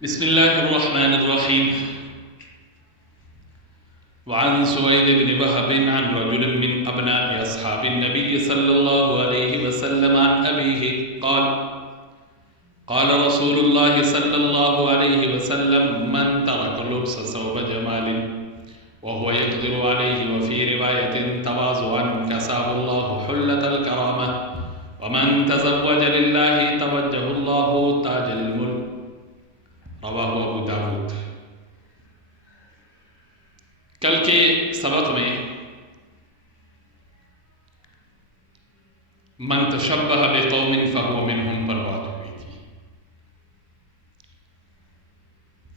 بسم الله الرحمن الرحيم. وعن سويد بن وهب عن رجل من أبناء أصحاب النبي صلى الله عليه وسلم عن أبيه قال رسول الله صلى الله عليه وسلم: من ترك لبس ثوب جمال وهو يقدر عليه وفي رواية تواضعا كساه الله حلة الكرامة ومن تزوج لله توجه الله تاج الملك. رواہ ابو داود. کل کے سبق میں من تشبہ بقوم فہو منہم پر بات ہوئی تھی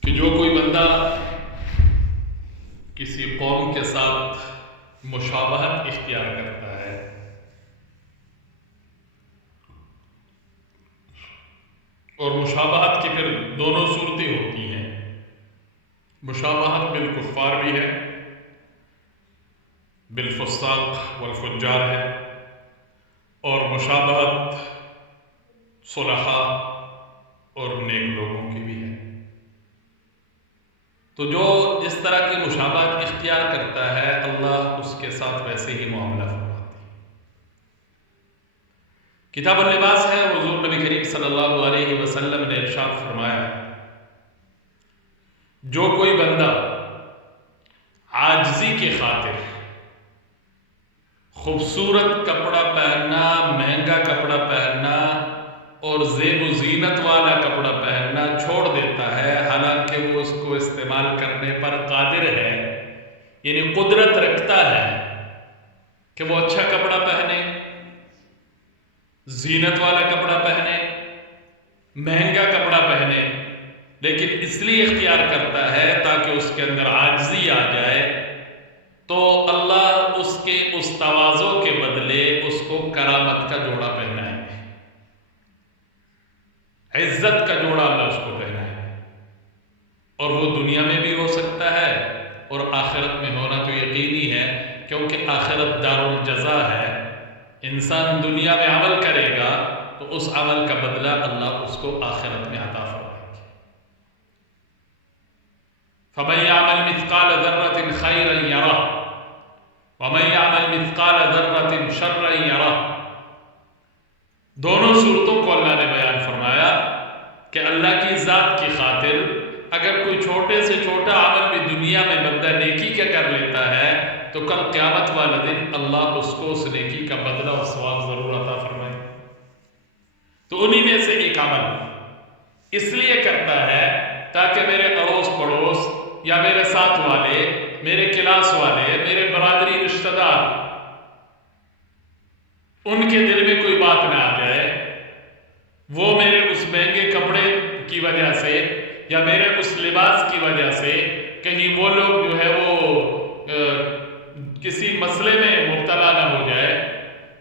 کہ جو کوئی بندہ کسی قوم کے ساتھ مشابہت اختیار کرتا ہے اور مشابہت کی پھر دونوں صورتیں ہوتی ہیں. مشابہت بالکفار بھی ہے، بالفساق والفجار ہے، اور مشابہت صلحاء اور نیک لوگوں کی بھی ہے. تو جو جس طرح کی مشابہت اختیار کرتا ہے اللہ اس کے ساتھ ویسے ہی معاملہ فرماتے ہیں. کتاب اللباس ہے. حضور نبی کریم صلی اللہ علیہ وسلم نے ارشاد فرمایا: جو کوئی بندہ عاجزی کے خاطر خوبصورت کپڑا پہننا، مہنگا کپڑا پہننا اور زیب و زینت والا کپڑا پہننا چھوڑ دیتا ہے، حالانکہ وہ اس کو استعمال کرنے پر قادر ہے، یعنی قدرت رکھتا ہے کہ وہ اچھا کپڑا پہنے، زینت والا کپڑا پہنے، مہنگا کپڑا پہنے، لیکن اس لیے اختیار کرتا ہے تاکہ اس کے اندر عاجزی آ جائے، تو اللہ اس کے اس تواضع کے بدلے اس کو کرامت کا جوڑا پہنائے گا، عزت کا جوڑا اللہ اس کو پہنائے گا. اور وہ دنیا میں بھی ہو سکتا ہے اور آخرت میں ہونا تو یقینی ہے، کیونکہ آخرت دار الجزا ہے. انسان دنیا میں عمل کرے گا تو اس عمل کا بدلہ اللہ اس کو آخرت میں عطا فرمائے گا. فَمَن يَعْمَلْ مِثْقَالَ ذَرَّةٍ خَيْرًا يَرَهُ وَمَن يَعْمَلْ مِثْقَالَ ذَرَّةٍ شَرًّا يَرَهُ. دونوں صورتوں کو اللہ نے بیان فرمایا کہ اللہ کی ذات کی خاطر اگر کوئی چھوٹے سے چھوٹا عمل بھی دنیا میں بندہ نیکی کا کر لیتا ہے تو کل قیامت والا دن اللہ اس کو اس نیکی کا بدلہ اور ثواب ضرور عطا فرمائے. تو انہی میں سے ایک عمل اس لیے کرتا ہے تاکہ میرے اڑوس پڑوس یا میرے ساتھ والے، میرے کلاس والے، میرے برادری رشتہ دار، ان کے دل میں کوئی بات نہ آ جائے، وہ میرے اس مہنگے کپڑے کی وجہ سے یا میرے اس لباس کی وجہ سے کہیں وہ لوگ جو ہے وہ کسی مسئلے میں مبتلا نہ ہو جائے،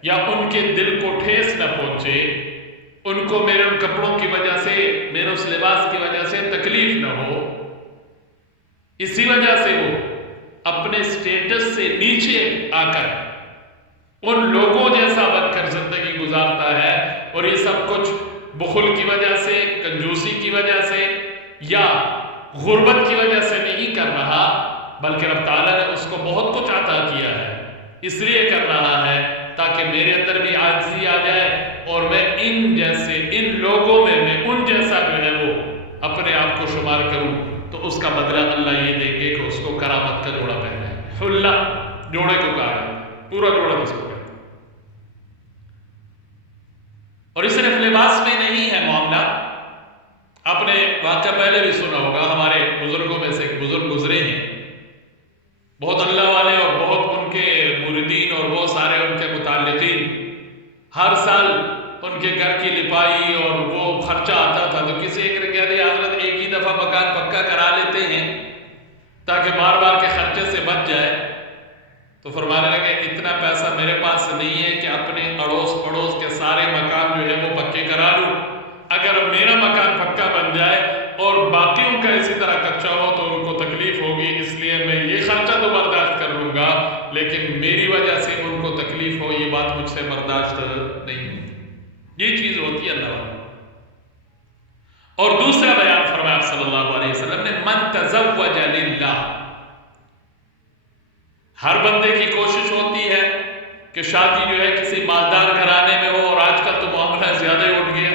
یا ان کے دل کو ٹھیس نہ پہنچے، ان کو میرے ان کپڑوں کی وجہ سے، میرے اس لباس کی وجہ سے تکلیف نہ ہو. اسی وجہ سے وہ اپنے سٹیٹس سے نیچے آ کر ان لوگوں جیسا بن کر زندگی گزارتا ہے. اور یہ سب کچھ بخل کی وجہ سے، کنجوسی کی وجہ سے یا غربت کی وجہ سے نہیں کر رہا، بلکہ رب تعالیٰ نے اس کو بہت کچھ عطا کیا ہے، اس لیے کر رہا ہے تاکہ میرے اندر بھی عاجزی آ جائے اور میں ان لوگوں میں ان جیسا جو ہے وہ اپنے آپ کو شمار کروں. تو اس کا بدلہ اللہ یہ دیں گے کہ اس کو کرامت کا جوڑا پہنا ہے. حلہ جوڑے کو کہا ہے، پورا جوڑا کس کو کہتا ہے. اور اس صرف لباس میں نہیں ہے معاملہ. آپ نے واقعہ پہلے بھی سنا ہوگا، ہمارے بزرگوں میں سے ایک بزرگ گزرے ہیں، بہت اللہ والے اور بہت ان کے مریدین اور بہت سارے ان کے متعلقین. ہر سال ان کے گھر کی لپائی اور وہ خرچہ آتا تھا تو کسی ایک نے کہہ دیا حضرت ایک ہی دفعہ مکان پکا کرا لیتے ہیں تاکہ بار بار کے خرچے سے بچ جائے. تو فرمانے لگے اتنا پیسہ میرے پاس نہیں ہے کہ اپنے اڑوس پڑوس کے سارے مکان جو ہے وہ پکے کرا لوں. اگر میرا مکان پکا بن جائے اور باقیوں کا اسی طرح کچا ہو تو ان کو تکلیف ہوگی، اس لیے میں یہ خرچہ تو برداشت کر لوں گا، لیکن میری وجہ سے ان کو تکلیف ہو یہ بات مجھ سے برداشت نہیں ہوتی. یہ چیز ہوتی ہے اللہ. اور دوسرا بیان فرمایا صلی اللہ علیہ وسلم نے من تزوج للہ، ہر بندے کی کوشش ہوتی ہے کہ شادی جو ہے کسی مالدار گھرانے میں ہو، اور آج کل تو معاملہ زیادہ ہی اٹھ گیا،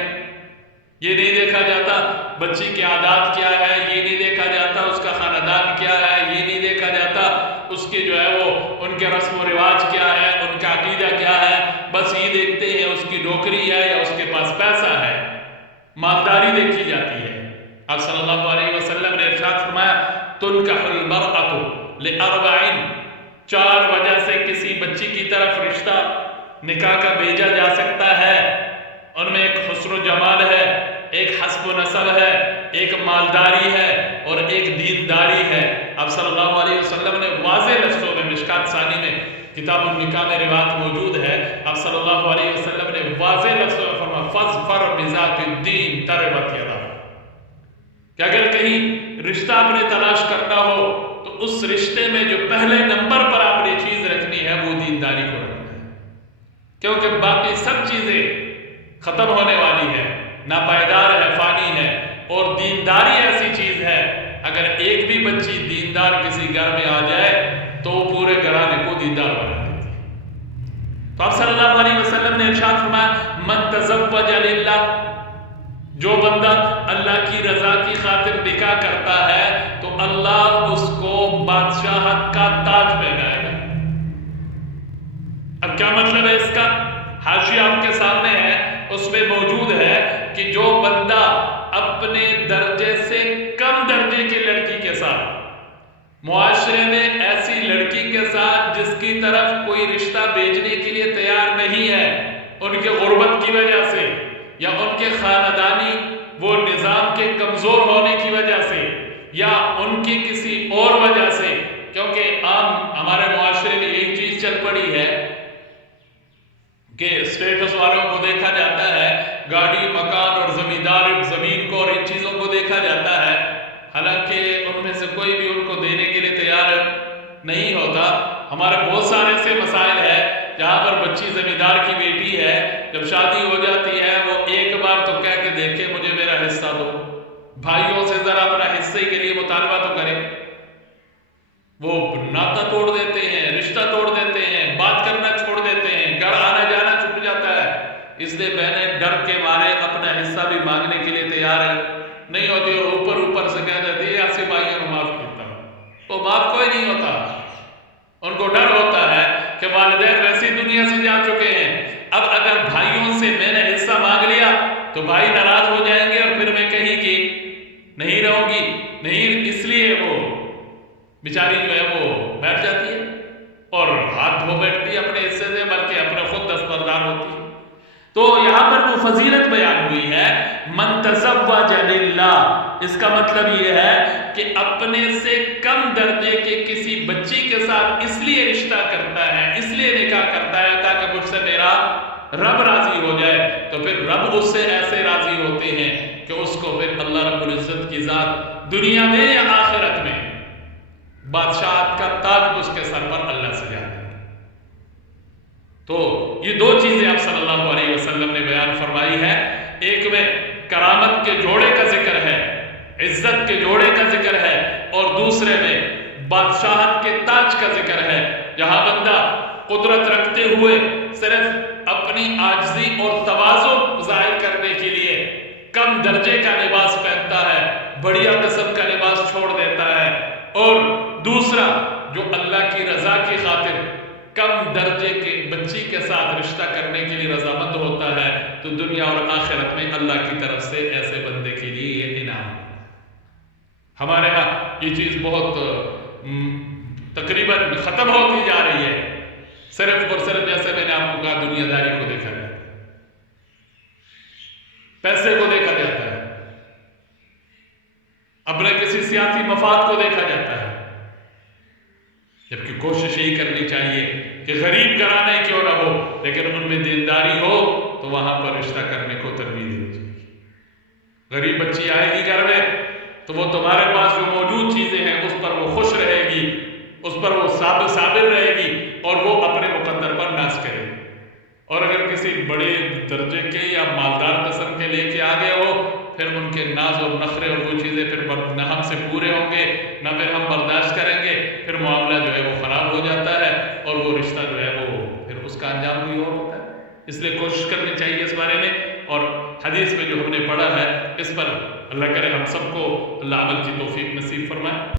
یہ نہیں دیکھا جاتا بچی کے عادات کیا ہے، یہ نہیں دیکھا جاتا اس کا خاندان کیا ہے، یہ نہیں دیکھا جاتا اس کے جو ہے وہ ان کے رسم و رواج کیا ہے، ان کا عقیدہ کیا ہے، بس یہ دیکھتے ہیں اس کی نوکری ہے یا اس کے پاس پیسہ ہے، مالداری دیکھی جاتی ہے۔ آپ صلی اللہ علیہ وسلم نے ارشاد فرمایا تنکح المرأة لأربع، 4 وجہ سے کسی بچی کی طرف رشتہ نکاح کا بھیجا جا سکتا ہے، ان میں ایک حسن و جمال ہے، ایک حسب و نسب ہے، ایک مالداری ہے اور ایک دینداری ہے۔ آپ صلی اللہ علیہ وسلم نے واضح لفظوں میں، مشکات ثانی میں کتاب النکاح میں روایت موجود ہے، آپ صلی اللہ علیہ وسلم نے واضح لفظوں میں فرمایا فاظفر بذات الدین تربت یداک، کہ اگر کہیں رشتہ آپ نے تلاش کرنا ہو تو اس رشتے میں جو پہلے نمبر پر آپ نے چیز رکھنی ہے وہ دینداری کو رکھنا ہے، کیونکہ باقی سب چیزیں ختم ہونے والی ہے، ناپائیدار ہے، فانی ہے، اور دینداری ایسی چیز ہے اگر ایک بھی بچی دیندار کسی گھر میں آ جائے تو وہ پورے گھرانے کو دیندار بنا دیتی ہے۔ تو آپ صلی اللہ علیہ وسلم نے ارشاد فرمایا من تزوج للہ، جو بندہ اللہ کی رضا کی خاطر نکاح کرتا ہے تو اللہ اس کو بادشاہت کا تاج پہنائے گا۔ اب کیا مطلب ہے اس کا؟ حاشیہ آپ کے سامنے ہے، اس میں موجود ہے کہ جو بندہ اپنے درجے سے کم درجے کی لڑکی کے ساتھ، معاشرے میں ایسی لڑکی کے ساتھ جس کی طرف کوئی رشتہ بھیجنے کے لیے تیار نہیں ہے، ان کے غربت کی وجہ سے یا ان کے خاندانی وہ نظام کے کمزور ہونے کی وجہ سے یا ان کی کسی اور وجہ سے، کیونکہ عام ہمارے معاشرے میں ایک چیز چل پڑی ہے کہ اسٹیٹس والوں کو دیکھا جاتا ہے، گاڑی، مکان اور زمین کو اور ان چیزوں کو دیکھا جاتا ہے، حالانکہ ان میں سے کوئی بھی ان کو دینے کے لیے تیار نہیں ہوتا۔ ہمارے بہت سارے ایسے مسائل ہیں جہاں پر بچی زمیندار کی بیٹی ہے، جب شادی ہو جاتی ہے وہ ایک بار تو کہہ کے دیکھے مجھے میرا حصہ دو، بھائیوں سے ذرا اپنا حصے کے لیے مطالبہ تو کرے، وہ ناطہ توڑ دیتے ہیں، رشتہ توڑ دیتے ہیں، بات کرنا چھوڑ دیتے ہیں، گھر آنا جانا چھوٹ جاتا ہے۔ اس لیے بہنیں ڈر کے مارے اپنا حصہ بھی مانگنے کے لیے تیار نہیں ہوتی، اور اوپر سے کہہ دیتی ہے ایسے بھائیوں کو معاف کرتا ہوں، وہ معاف کوئی نہیں ہوتا، ان کو ڈر ہوتا ہے کہ والدین ویسی دنیا سے جا چکے ہیں، اب اگر بھائیوں سے میں نے حصہ مانگ لیا تو بھائی ناراض ہو جائیں گے اور پھر میں کہیں کی نہیں رہوں گی، نہیں، اس لیے وہ بیچاری جو ہے وہ بیٹھ جاتی ہے اور ہاتھ دھو بیٹھتی ہے اپنے حصے سے، بلکہ اپنے خود دستبردار ہوتی ہے۔ تو یہاں پر وہ فضیلت بیان ہوئی ہے من تزوج للہ، اس کا مطلب یہ ہے کہ اپنے سے کم درجے کے کسی بچی کے ساتھ اس لیے رشتہ کرتا ہے، اس لیے نکاح کرتا ہے تاکہ مجھ سے میرا رب راضی ہو جائے، تو پھر رب اس سے ایسے راضی ہوتے ہیں کہ اس کو پھر اللہ رب العزت کی ذات دنیا میں یا آخرت میں بادشاہت کا تاج اس کے سر پر اللہ سجا دے۔ تو یہ 2 چیزیں آپ صلی اللہ علیہ وسلم نے بیان فرمائی ہے، ایک میں کرامت کے جوڑے کا ذکر ہے، عزت کے جوڑے کا ذکر ہے، اور دوسرے میں بادشاہت کے تاج کا ذکر ہے، جہاں بندہ قدرت رکھتے ہوئے صرف اپنی عاجزی اور تواضع ظاہر کرنے کے لیے کم درجے کا لباس پہنتا ہے، بڑھیا قسم کا لباس چھوڑ دیتا ہے، اور دوسرا جو اللہ کی رضا کی خاطر کم درجے کے بچی کے ساتھ رشتہ کرنے کے لیے رضامند ہوتا ہے، تو دنیا اور آخرت میں اللہ کی طرف سے ایسے بندے کے لیے یہ انعام ہے۔ ہمارے ہاں یہ چیز بہت تقریباً ختم ہوتی جا رہی ہے، صرف اور صرف جیسے میں نے آپ کو کہا دنیا داری کو دیکھا جاتا ہے، پیسے کو دیکھا جاتا ہے، اپنے کسی سیاسی مفاد کو دیکھا جاتا ہے، جبکہ کوشش یہی کرنی چاہیے کہ غریب گھرانے کیوں نہ ہو لیکن ان میں دینداری ہو تو وہاں پر رشتہ کرنے کو ترغیب دینی چاہیے۔ غریب بچی آئے گی گھر میں تو وہ تمہارے پاس جو موجود چیزیں ہیں اس پر وہ خوش رہے گی، اس پر وہ صابر رہے گی اور وہ اپنے مقدر پر ناز کرے گی، اور اگر کسی بڑے درجے کے یا مالدار قسم کے لے کے آ گئے ہو پھر ان کے ناز اور نخرے اور وہ چیزیں پھر نہ ہم سے پورے ہوں گے، نہ پھر ہم برداشت کریں گے، پھر معاملہ جو ہے وہ خراب ہو جاتا ہے اور وہ رشتہ جو ہے وہ پھر اس کا انجام کوئی اور ہوتا ہے۔ اس لیے کوشش کرنی چاہیے اس بارے میں، اور حدیث میں جو ہم نے پڑھا ہے اس پر اللہ کرے ہم سب کو اللہ عمل کی توفیق نصیب فرمائے۔